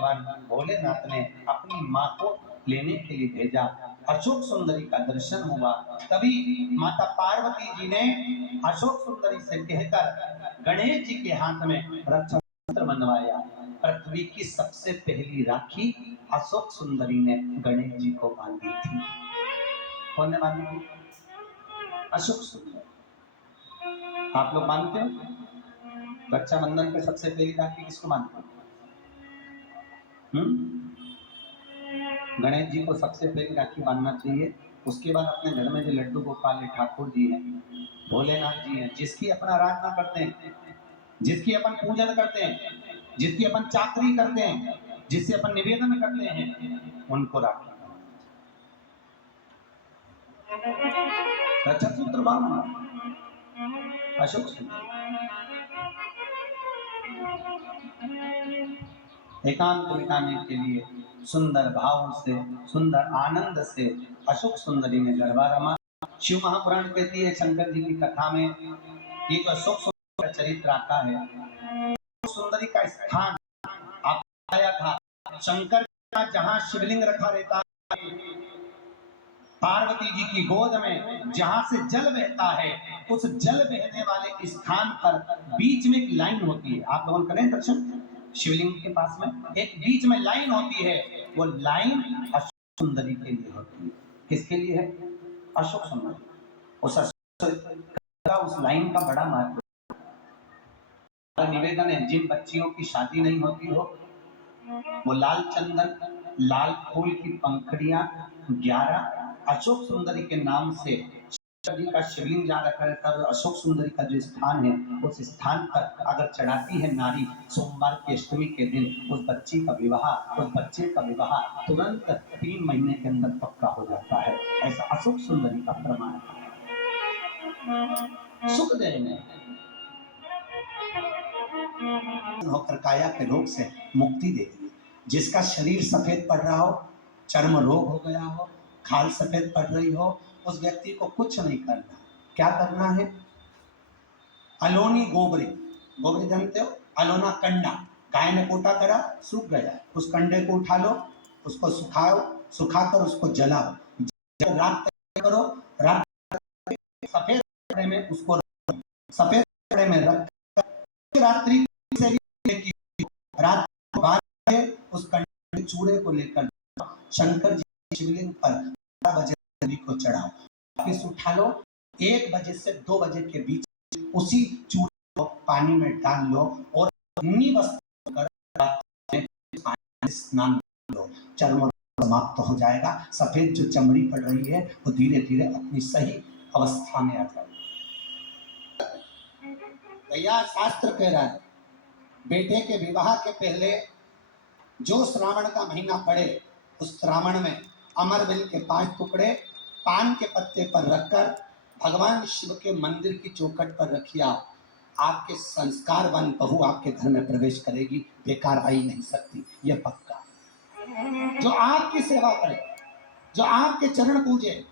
भगवान भोलेनाथ ने अपनी माँ को लेने के लिए भेजा। अशोक सुंदरी का दर्शन हुआ, तभी माता पार्वती जी ने अशोक सुंदरी से कहकर गणेश जी के हाथ में रक्षा सूत्र बनवाया। पृथ्वी की सबसे पहली राखी अशोक सुंदरी ने गणेश जी को बांधी थी। कौन ने बांधी थी? अशोक सुंदर। आप लोग मानते हो रक्षाबंधन पे सबसे पहली राखी किसको बांधते हो? गणेश जी को सबसे पहली राखी बांधना चाहिए। उसके बाद अपने घर में जो लड्डू गोपाल ठाकुर जी हैं, भोलेनाथ जी हैं, जिसकी अपन आराधना करते हैं, जिसकी अपन पूजन करते हैं, जिसकी अपन चाकरी करते हैं, जिससे अपन निवेदन करते हैं, उनको राखी रक्षा सूत्र बांधना। अशोक सुंदर एकांत बिताने के लिए सुंदर भाव से, सुंदर आनंद से अशोक सुंदरी ने गरबा रमा। शिव महापुराण कहती है, शंकर जी की कथा में ये जो अशोक सुंदरी का चरित्र आता है, सुंदरी का स्थान आया था शंकर का, जहां शिवलिंग रखा रहता है, पार्वती जी की गोद में जहां से जल बहता है, उस जल बहने वाले स्थान पर बीच में एक लाइन होती है। आप लोगों करें दर्शन, शिवलिंग के पास में एक बीच में लाइन होती है, वो लाइन अशोक सुंदरी के लिए होती है। किसके लिए है? अशोक सुंदरी। उस लाइन का बड़ा महत्व। निवेदन है, जिन बच्चियों की शादी नहीं होती हो, वो लाल चंदन, लाल फूल की पंखड़ियां 11 अशोक सुंदरी के नाम से जी का शिवलिंग जहाँ रखा रहता है, अशोक सुंदरी का जो स्थान है, उस स्थान पर अगर चढ़ाती है नारी सोमवार की अष्टमी के दिन, उस बच्ची का विवाह, उस बच्चे का विवाह तुरंत 3 महीने के अंदर पक्का हो जाता है। ऐसा अशोक सुंदरी का प्रमाण है। सुखदेव ने होकर काया के रोग से मुक्ति दे दी। जिसका शरीर सफेद पड़ रहा हो, चर्म रोग हो गया हो, खाल सफेद पड़ रही हो, उस व्यक्ति को कुछ नहीं करना। क्या करना है? अलोनी गोबरी, गोबरी जानते हो? अलोना कंडा, गाय ने कोटा करा, सूख गया, उस कंडे को उठा लो, उसको सुखाओ, सुखाकर उसको जलाओ, रात करो, रात सफेद कपड़े में उसको, सफेद कपड़े में रख रात्रि से रात 12 उस कंडे चूड़े को लेकर शंकर जी शिवलिंग पर 12 बजे को चढ़ाओ, वापिस उठा लो, 1 बजे से 2 बजे के बीच उसी चूड़े को पानी में डाल लो और स्नान लो, चर्म समाप्त हो जाएगा। सफेद जो चमड़ी पड़ रही है वो धीरे धीरे अपनी सही अवस्था में आ जाएगी। भैया शास्त्र कह रहा है, बेटे के विवाह के पहले जो श्रावण का महीना पड़े, उस श्रावण में अमरवेल के 5 टुकड़े पान के पत्ते पर रखकर भगवान शिव के मंदिर की चौखट पर रखिया। आपके संस्कारवान बहू आपके घर में प्रवेश करेगी, बेकार आई नहीं सकती, यह पक्का। जो आपकी सेवा करे, जो आपके चरण पूजे,